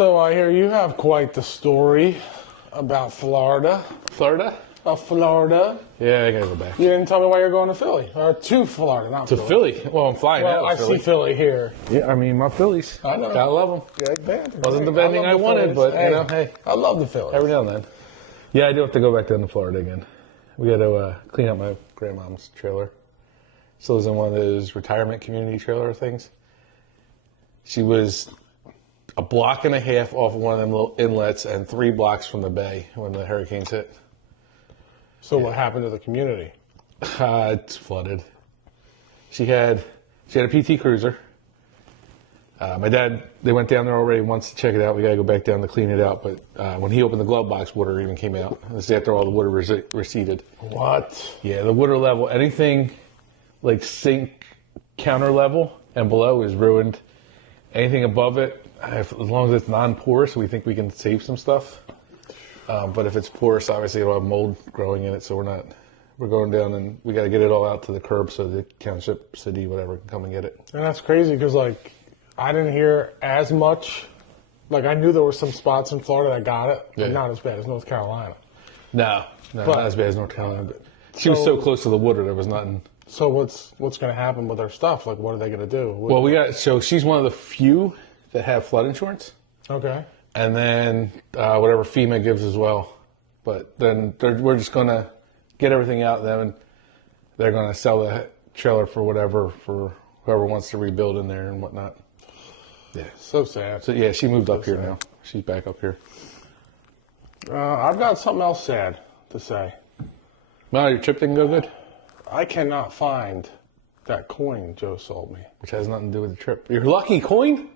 So I hear you have quite the story about Florida. Florida? Florida. Yeah, I gotta go back. You didn't tell me why you're going to Philly. Or to Florida, not To Philly? Well, I'm flying Well, out I of Philly. see Philly here. Yeah, I mean, my Phillies. I know. Gotta love them. Yeah, Wasn't the bending I love the wanted, Phillies. but, you know, hey. I love the Phillies. Every now and then. Yeah, I do have to go back down to Florida again. We got to clean up my grandmom's trailer. She lives in one of those retirement community trailer things. She was a block and a half off of one of them little inlets and 3 blocks from the bay when the hurricanes hit. So what happened to the community? It's flooded. She had a PT Cruiser. My dad, they went down there already once to check it out. We got to go back down to clean it out. But when he opened the glove box, water even came out. This is after all the water receded. What? Yeah, the water level, anything like sink counter level and below is ruined. Anything above it, as long as it's non-porous, we think we can save some stuff. But if it's porous, obviously it'll have mold growing in it. So we're going down and we got to get it all out to the curb so the township, city, whatever, can come and get it. And that's crazy because, like, I didn't hear as much. Like, I knew there were some spots in Florida that got it, but not as bad as North Carolina. No, not as bad as North Carolina. But she was so close to the water, there was nothing. So what's going to happen with her stuff? Like, what are they going to do? Well, so she's one of the few that have flood insurance. Okay. And then whatever FEMA gives as well. But then we're just going to get everything out there, and they're going to sell the trailer for whoever wants to rebuild in there and whatnot. Yeah. So sad. So, yeah, she moved up here now. She's back up here. I've got something else sad to say. No, your trip didn't go good? I cannot find that coin Joe sold me. Which has nothing to do with the trip. Your lucky coin?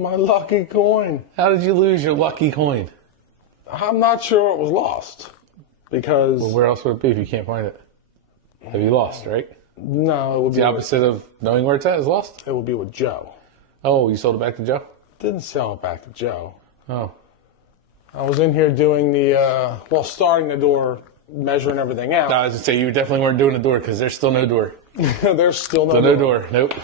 My lucky coin. How did you lose your lucky coin? I'm not sure it was lost. Because... Well, where else would it be if you can't find it? Have you lost, right? No, it would be... The opposite of knowing where it's at is lost? It would be with Joe. Oh, you sold it back to Joe? Didn't sell it back to Joe. Oh. I was in here doing starting the door, measuring everything out. No, I was going to say, you definitely weren't doing the door because there's still no door. There's still no door. No door, nope.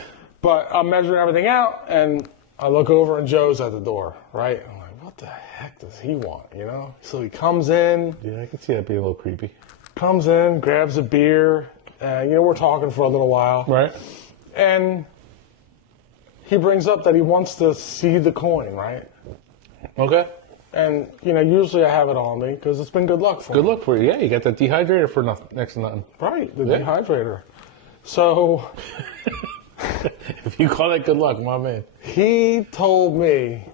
But I'm measuring everything out, and I look over, and Joe's at the door, right? I'm like, what the heck does he want, you know? So he comes in. Yeah, I can see that being a little creepy. Comes in, grabs a beer, and, we're talking for a little while. Right. And he brings up that he wants to see the coin, right? Okay. And, usually I have it on me because it's been good luck for me. Good luck for you. Yeah, you got that dehydrator for nothing, next to nothing. Right, the dehydrator. So... If you call that good luck, my man. He told me,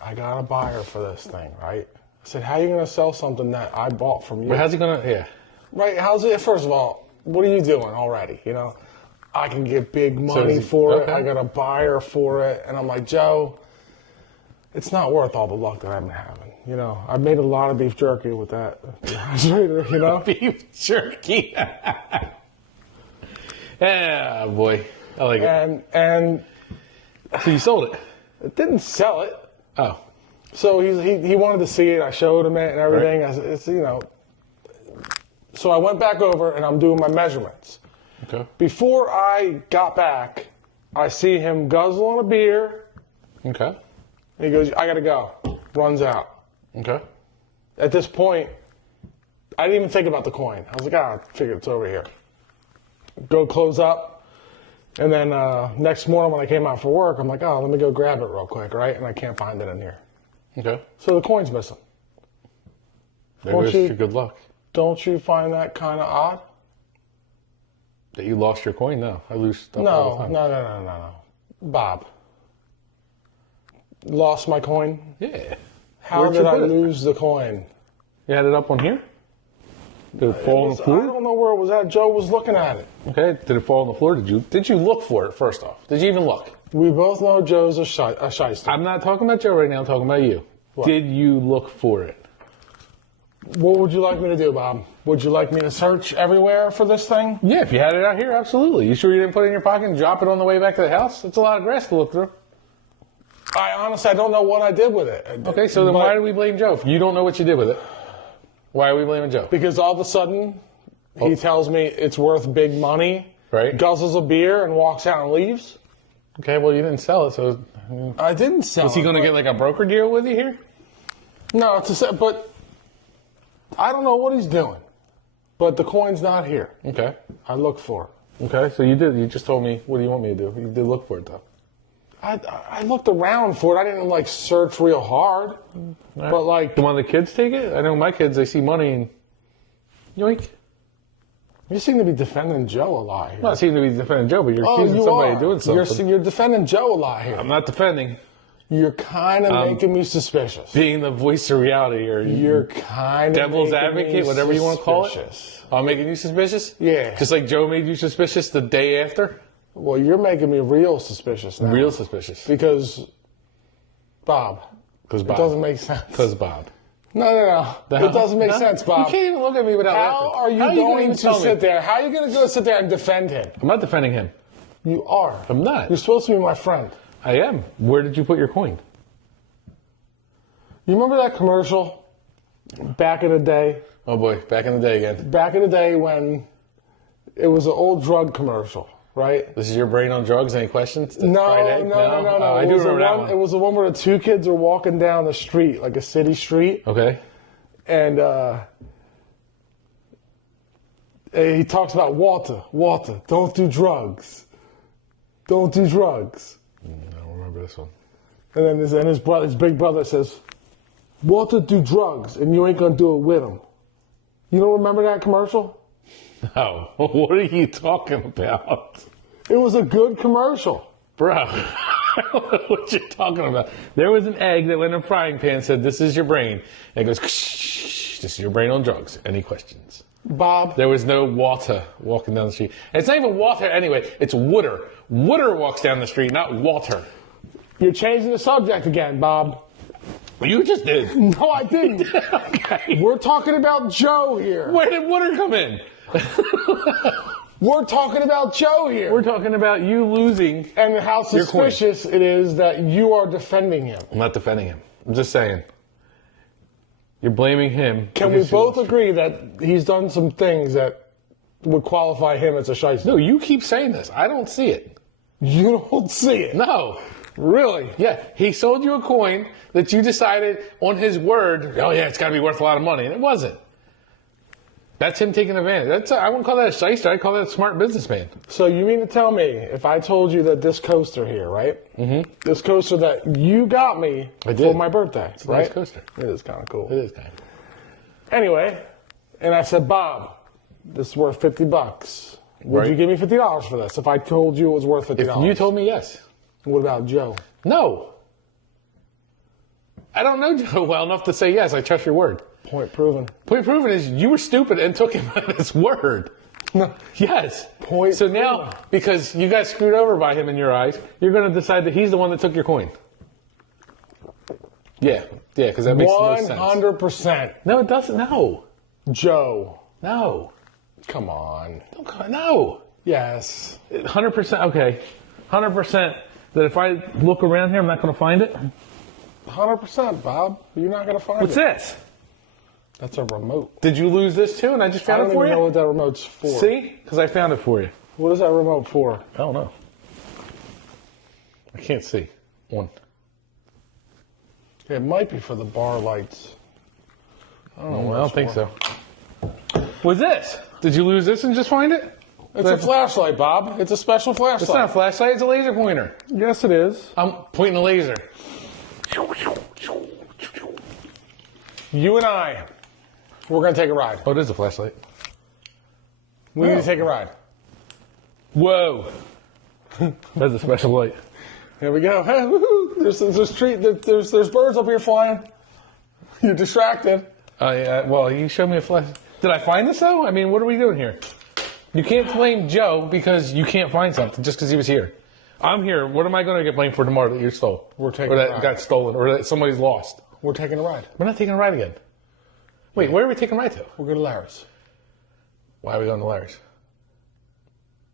I got a buyer for this thing, right? I said, how are you going to sell something that I bought from you? But how's he going to, yeah. Right, first of all, what are you doing already, I can get big money for it. I got a buyer for it. And I'm like, Joe, it's not worth all the luck that I've been having. I've made a lot of beef jerky with that dehydrator, Beef jerky. Yeah, boy. I like it. And so you sold it? It didn't sell it. Oh. So he wanted to see it. I showed him it and everything. Right. I said, So I went back over and I'm doing my measurements. Okay. Before I got back, I see him guzzling a beer. Okay. And he goes, I gotta go. Runs out. Okay. At this point, I didn't even think about the coin. I was like, I figured it's over here. Go close up. And then next morning when I came out for work, I'm like, let me go grab it real quick, right? And I can't find it in here. Okay. So the coin's missing. There goes your good luck. Don't you find that kind of odd? That you lost your coin? No. I lose stuff all the time. No. Bob. Lost my coin? Yeah. How did I lose the coin? You had it up on here? Did it fall on the floor? I don't know where it was at. Joe was looking at it. Okay. Did it fall on the floor? Did you look for it, first off? Did you even look? We both know Joe's a shyster. I'm not talking about Joe right now. I'm talking about you. What? Did you look for it? What would you like me to do, Bob? Would you like me to search everywhere for this thing? Yeah, if you had it out here, absolutely. You sure you didn't put it in your pocket and drop it on the way back to the house? It's a lot of grass to look through. I don't know what I did with it. Okay, so then why do we blame Joe? If you don't know what you did with it, why are we blaming Joe? Because all of a sudden, he tells me it's worth big money, right? Guzzles a beer and walks out and leaves. Okay, well, you didn't sell it, so... I didn't sell it. Is he going to get like a broker deal with you here? No, but I don't know what he's doing. But the coin's not here. Okay. I looked for it. Okay, so you did. You just told me, what do you want me to do? You did look for it, though. I looked around for it. I didn't, like, search real hard. Right. But, like... Do one of the kids take it? I know my kids, they see money and... Yoink. You seem to be defending Joe a lot here. I'm not seeming to be defending Joe, but you're accusing somebody of doing something. You're defending Joe a lot here. I'm not defending. You're kind of making me suspicious. Being the voice of reality, or You're kind of devil's making advocate, me whatever you want to call it. suspicious. I'm making you suspicious? Yeah. Just like Joe made you suspicious the day after? Well, you're making me real suspicious now. Real suspicious. Because Bob. Because It doesn't make sense. Because Bob. No. It doesn't make sense, Bob. You can't even look at me without How laughing. are you gonna going even to tell me? sit there? How are you going to go sit there and defend him? I'm not defending him. You are. I'm not. You're supposed to be my friend. I am. Where did you put your coin? You remember that commercial back in the day? Oh boy, back in the day again. Back in the day when it was an old drug commercial, right? This is your brain on drugs? Any questions? No. Oh, I It do was the remember that one. It was the one where the two kids are walking down the street, like a city street, Okay. and he talks about Walter, don't do drugs. Don't do drugs. I don't remember this one. And then his big brother says, Walter do drugs, and you ain't gonna do it with him. You don't remember that commercial? Oh, what are you talking about? It was a good commercial. Bro, I don't know what you're talking about. There was an egg that went in a frying pan and said, this is your brain. And it goes, this is your brain on drugs. Any questions? Bob, There was no Walter walking down the street. And it's not even Walter anyway. It's Wooder. Wooder walks down the street, not Walter. you're changing the subject again, Bob. You just did. No, I didn't. Okay. We're talking about Joe here. Where did Wooder come in? We're talking about Joe here. We're talking about you losing. And how Your coin. suspicious it is that you are defending him. I'm not defending him. I'm just saying. You're blaming him. Can we both agree that he's done some things that would qualify him as a shyster? No, you keep saying this. I don't see it. You don't see it. No. Really? Yeah, he sold you a coin that you decided on his word, oh yeah, it's got to be worth a lot of money, and it wasn't. That's him taking advantage. I wouldn't call that a shyster. I'd call that a smart businessman. So you mean to tell me, if I told you that this coaster here, right? Mm-hmm. This coaster that you got me for my birthday, It's a right? nice coaster. It is kind of cool. It is kind of. Anyway, and I said, Bob, this is worth $50. Would Right. you give me $50 for this if I told you it was worth $50? If you told me yes. What about Joe? No. I don't know Joe well enough to say yes. I trust your word. Point proven. Point proven is you were stupid and took him at his word. No. Yes. Point So now, proven. because you got screwed over by him in your eyes, you're going to decide that he's the one that took your coin. Yeah, because that makes no sense. 100% No, it doesn't. No. Joe. No. Come on. No. Yes. 100%. Okay. 100% that if I look around here, I'm not going to find it. 100%, Bob. You're not going to find What's it. this? That's a remote. Did you lose this too and I just I found don't it for even know you? what that remote's for. See? Because I found it for you. What is that remote for? I don't know. I can't see. One. It might be for the bar lights. I don't know. I what don't it's think for. so. What's this? Did you lose this and just find it? It's a flashlight, Bob. It's a special flashlight. It's not a flashlight, it's a laser pointer. Yes, it is. I'm pointing a laser. You and I, we're going to take a ride. Oh, it is a flashlight. We need to take a ride. Whoa. That's a special light. Here we go. Hey, woohoo. There's birds up here flying. You're distracted. Well, you showed me a flash. Did I find this though? I mean, what are we doing here? You can't blame Joe because you can't find something just because he was here. I'm here. What am I going to get blamed for tomorrow that you stole? We're taking or a that ride. got stolen, or that somebody's lost. We're taking a ride. We're not taking a ride again. Wait, where are we taking a ride to? We'll go to Larry's. Why are we going to Larry's?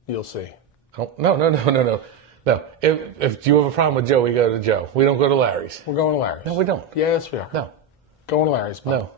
You'll see. Oh, no. No. If you have a problem with Joe, we go to Joe. We don't go to Larry's. We're going to Larry's. No, we don't. Yes, we are. No. Going to Larry's. Bob. No.